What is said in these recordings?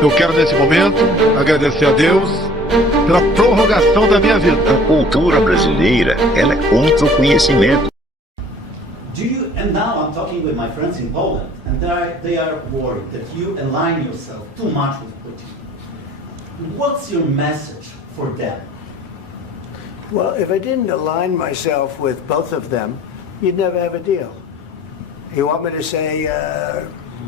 Eu quero, nesse momento, agradecer a Deus pela prorrogação da minha vida. A cultura brasileira, ela é contra o conhecimento. And now I'm talking with my friends in Poland, and they are worried that you align yourself too much with Putin. What's your message for them? Well, if I didn't align myself with both of them, you'd never have a deal. You want me to say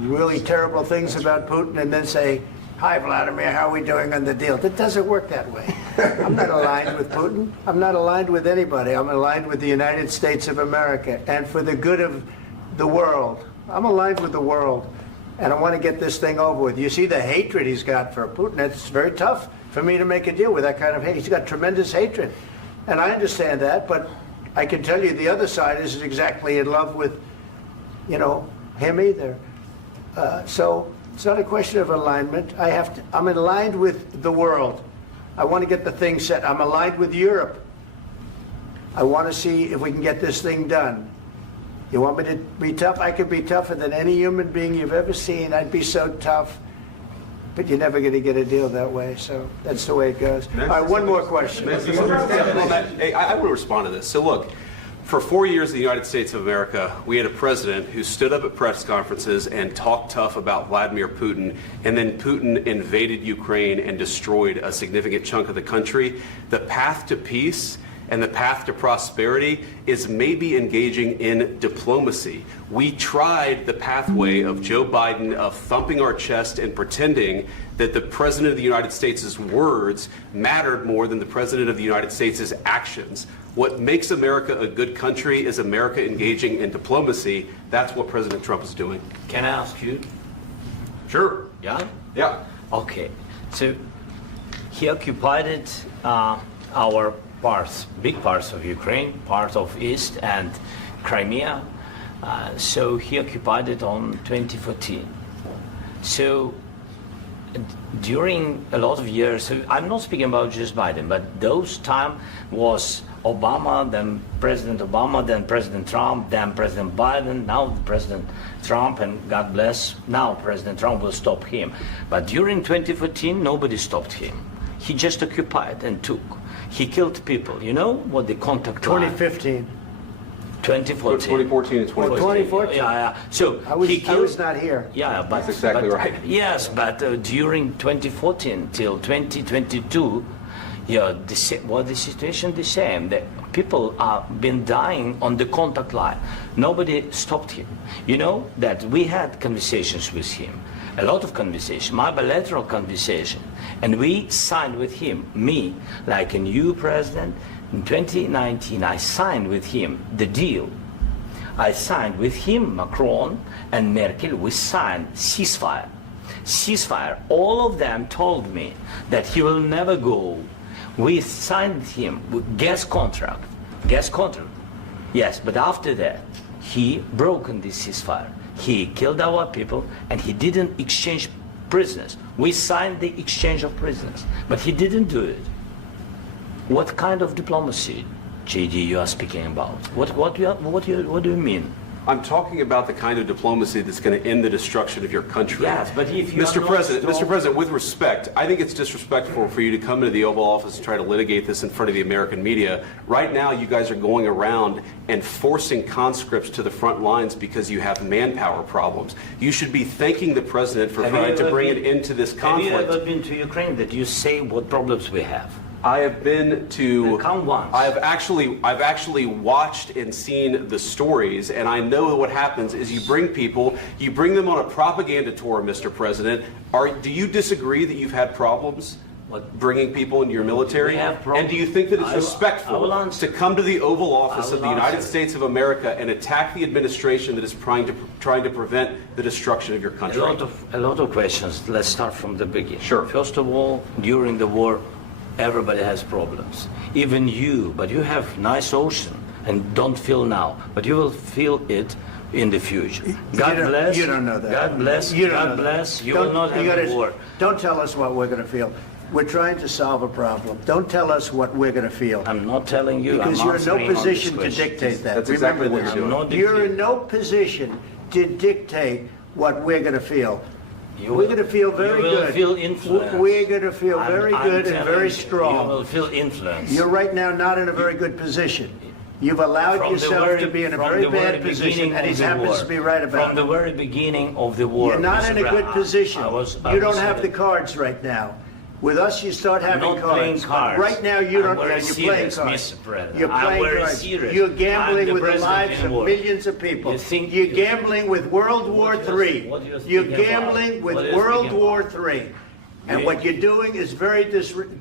really terrible things about Putin and then say, "Hi, Vladimir, how are we doing on the deal?" That doesn't work that way. I'm not aligned with Putin. I'm not aligned with anybody. I'm aligned with the United States of America and for the good of the world. I'm aligned with the world, and I want to get this thing over with. You see the hatred he's got for Putin. It's very tough for me to make a deal with that kind of hate. He's got tremendous hatred, and I understand that, but I can tell you the other side isn't exactly in love with, him either. So it's not a question of alignment. I'm aligned with the world. I want to get the thing set. I'm aligned with Europe. I want to see if we can get this thing done. You want me to be tough? I could be tougher than any human being you've ever seen. I'd be so tough. But you're never going to get a deal that way. So that's the way it goes. All right, one more question. I want to respond to this. So look, for 4 years in the United States of America, we had a president who stood up at press conferences and talked tough about Vladimir Putin, and then Putin invaded Ukraine and destroyed a significant chunk of the country. The path to peace and the path to prosperity is maybe engaging in diplomacy. We tried the pathway of Joe Biden of thumping our chest and pretending that the President of the United States' words mattered more than the President of the United States' actions. What makes America a good country is America engaging in diplomacy. That's what President Trump is doing. Can I ask you? Sure. Yeah? Yeah. Okay. So he occupied our parts, big parts of Ukraine, part of East and Crimea. So he occupied it on 2014. So during a lot of years, so I'm not speaking about just Biden, but those time was Obama, then President Obama, then President Trump, then President Biden, now President Trump, and God bless, now President Trump will stop him. But during 2014, nobody stopped him. He just occupied and took. He killed people. You know what the contact 2015. 2014. 2014 and 2015. 2014. Yeah. So I was not here. Yeah, but that's exactly right. Yes, but during 2014 till 2022, the situation the same. The people have been dying on the contact line. Nobody stopped him. You know that we had conversations with him, a lot of conversation, my bilateral conversation, and we signed with him, me, like a new president. In 2019, I signed with him the deal. I signed with him, Macron and Merkel, we signed ceasefire. Ceasefire. All of them told me that he will never go. We signed him with gas contract. Gas contract. Yes, but after that, he broken this ceasefire. He killed our people and he didn't exchange prisoners. We signed the exchange of prisoners, but he didn't do it. What kind of diplomacy, JD, you are speaking about? What do you mean? I'm talking about the kind of diplomacy that's going to end the destruction of your country. Yes, but if you Mr. President, with respect, I think it's disrespectful for you to come into the Oval Office and try to litigate this in front of the American media. Right now, you guys are going around and forcing conscripts to the front lines because you have manpower problems. You should be thanking the President for trying to bring it into this conflict. Have you ever been to Ukraine that you say what problems we have? I have been to. Come once. I've actually watched and seen the stories, and I know what happens is you bring them on a propaganda tour, Mr. President. Do you disagree that you've had problems bringing people into your military? And do you think that it's respectful to come to the Oval Office of the United States of America and attack the administration that is trying to prevent the destruction of your country? A lot of questions. Let's start from the beginning. Sure. First of all, during the war, everybody has problems, even you, but you have nice ocean and don't feel now, but you will feel it in the future. God bless. You don't know that. God bless. God bless. You will not have a war. Don't tell us what we're going to feel. We're trying to solve a problem. Don't tell us what we're going to feel. I'm not telling you. Because you're in no position to dictate that. That's exactly what Remember you're this. doing. You're in no position to dictate what we're going to feel. We're going to feel very you will good. Feel influence. We're going to feel very good and very You strong. will feel influence. You're right now not in a very good position. You've allowed yourself to be in a very bad position, and he happens to be right about From it. the very beginning of the war. You're not in a Mr. good Brown, position. I You don't was have the cards right now. With us, you start having not playing cards. cards. Right now, you don't. I'm very You're playing serious, cards. Mr. President. You're I'm playing very cards. serious. You're I'm gambling the with the president lives in of war. millions of people. You think- You're gambling with World War What do you- III. what do you You're think about? gambling with What do you World think War about? III. And Yeah. what you're doing is very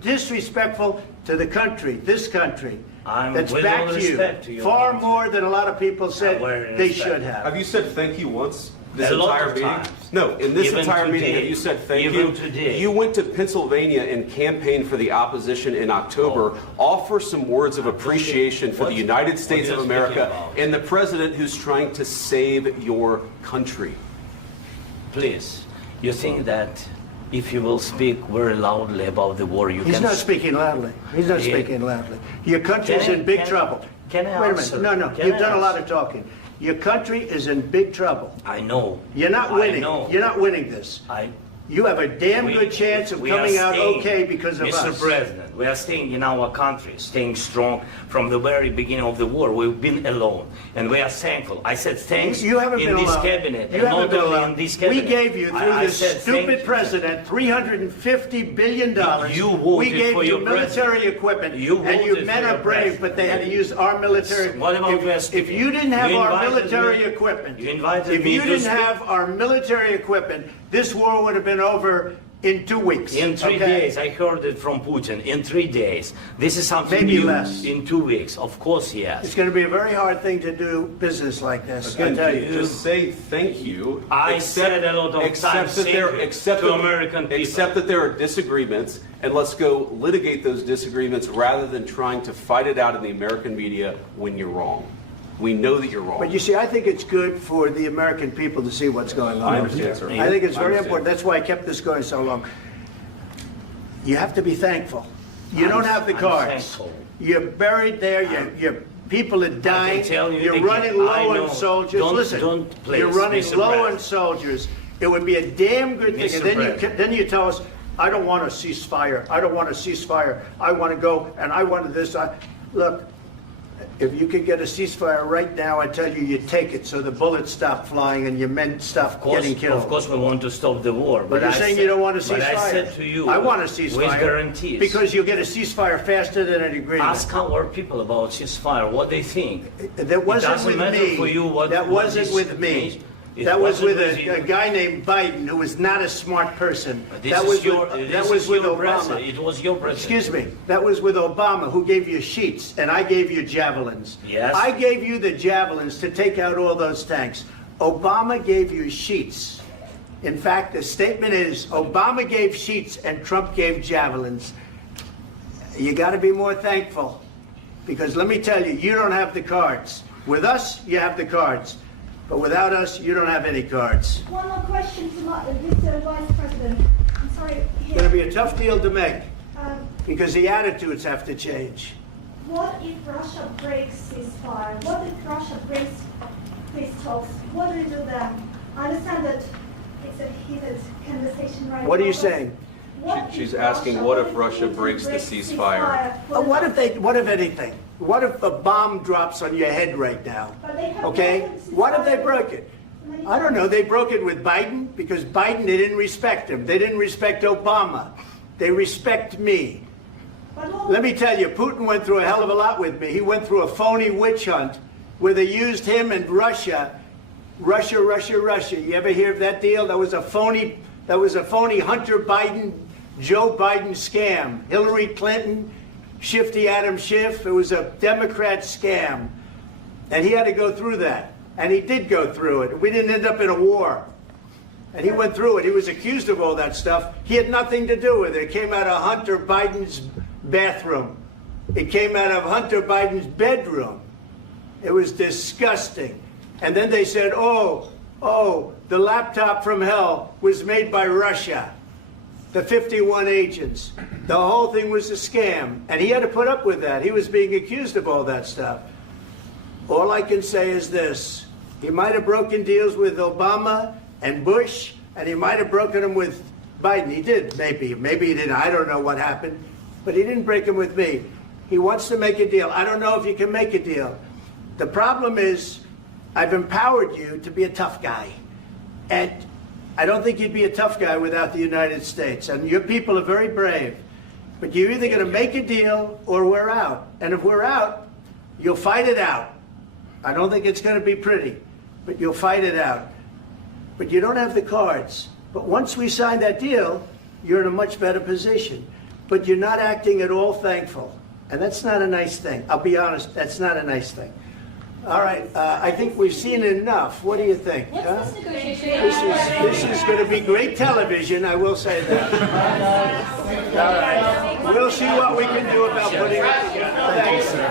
disrespectful to the country, this country. I'm That's with back all to you. respect to your Far country. more than a lot of people said very they respect. should have. Have you said thank you once? This A lot entire of meeting? times. No, in this Even entire meeting, today. have you said thank Even you? today. You went to Pennsylvania and campaigned for the opposition in October. Offer some words of appreciation for the What- United States what of are you speaking America about? and the president who's trying to save your country. Please, you think that if you will speak very loudly about the war, you He's can... not speaking loudly. He's not Yeah. speaking loudly. Your country's Can I- in big can I- trouble. can I Wait a answer? minute. No, Can you've I done a lot answer? of talking. Your country is in big trouble. I know. You're not I winning. know. You're not winning this. You have a damn good chance of we are coming out staying, okay because of Mr. us. President, we are staying in our country, staying strong from the very beginning of the war. We've been alone, and we are thankful. I said thanks You haven't in been this alone. cabinet, You and haven't not been only alone. in this cabinet. We gave you, through I this said stupid thank you. president, $350 billion. You voted we gave for you your military president. equipment, You and you voted men for are your brave, president. but they had to use our military. What about you are If speaking? you didn't have You our invited military me- equipment, you invited if me you to didn't speak- have our military equipment, this war would have been over in 2 weeks. In 3 okay? days, I heard it from Putin. In 3 days, this is something Maybe new. less. In 2 weeks, of course, yes. It's going to be a very hard thing to do business like this. I Again, tell you. just say thank you. I said a lot of times that there, thank you except to that- American people. Except that there are disagreements, and let's go litigate those disagreements rather than trying to fight it out in the American media when you're wrong. We know that you're wrong. But you see, I think it's good for the American people to see what's going on. I understand, sir. I think it's I very understand. important. That's why I kept this going so long. You have to be thankful. You don't have the I'm cards. thankful. You're buried there. Your people are dying. tell you You're again, running I low know. on soldiers. Don't- Listen, don't please, you're running Mr. low on President. soldiers. It would be a damn good thing. Mr. And then President. then you tell us, I don't want a ceasefire. I don't want a ceasefire. I want to go and I want this. Look, if you could get a ceasefire right now, I tell you, you take it so the bullets stop flying and your men stop getting killed. Of course, we want to stop the war. But you're I saying said- you don't want a ceasefire. But I said to you, I want a ceasefire. with guarantees. Because you'll get a ceasefire faster than an agreement. Ask our people about ceasefire, what they think. That wasn't it doesn't with matter me. for you what That what wasn't this with me. means. It That was wasn't with you. a guy named Biden who was not a smart person. This That is was your, with, this that was is with your Obama. president. It was your president. Excuse me. That was with Obama, who gave you sheets, and I gave you javelins. Yes. I gave you the javelins to take out all those tanks. Obama gave you sheets. In fact, the statement is Obama gave sheets and Trump gave javelins. You got to be more thankful, because let me tell you, you don't have the cards. With us, you have the cards. But without us, you don't have any cards. One more question to Mr. Vice President. I'm sorry. It's going to be a tough deal to make, Um, because the attitudes have to change. what if Russia breaks ceasefire? What if Russia breaks peace talks? What do you do then? I understand that it's a heated conversation right now. What are you but saying? what She's if asking, Russia- what if Russia Putin breaks the breaks ceasefire? What if anything? What if a bomb drops on your head right now? But they have Okay? broken What if they ceasefire broke it? many I don't know. They broke it with Biden because Biden, they didn't respect him. They didn't respect Obama. They respect me. But what- Let me tell you, Putin went through a hell of a lot with me. He went through a phony witch hunt where they used him and Russia. Russia. You ever hear of that deal? That was a phony Hunter Biden, Joe Biden scam. Hillary Clinton, Shifty Adam Schiff. It was a Democrat scam. And he had to go through that. And he did go through it. We didn't end up in a war. And he went through it. He was accused of all that stuff. He had nothing to do with it. It came out of Hunter Biden's bathroom. It came out of Hunter Biden's bedroom. It was disgusting. And then they said, oh, the laptop from hell was made by Russia. The 51 agents. The whole thing was a scam. And he had to put up with that. He was being accused of all that stuff. All I can say is this. He might have broken deals with Obama and Bush, and he might have broken them with Biden. He did, maybe. Maybe he didn't. I don't know what happened. But he didn't break them with me. He wants to make a deal. I don't know if you can make a deal. The problem is, I've empowered you to be a tough guy. And I don't think you'd be a tough guy without the United States. And your people are very brave. But you're either going to make a deal or we're out. And if we're out, you'll fight it out. I don't think it's going to be pretty, but you'll fight it out. But you don't have the cards. But once we sign that deal, you're in a much better position. But you're not acting at all thankful. And that's not a nice thing. I'll be honest, that's not a nice thing. All right, I think we've seen enough. What do you think? Huh? This is going to be great television, I will say that. All right, we'll see what we can do about putting it together. Thanks, sir.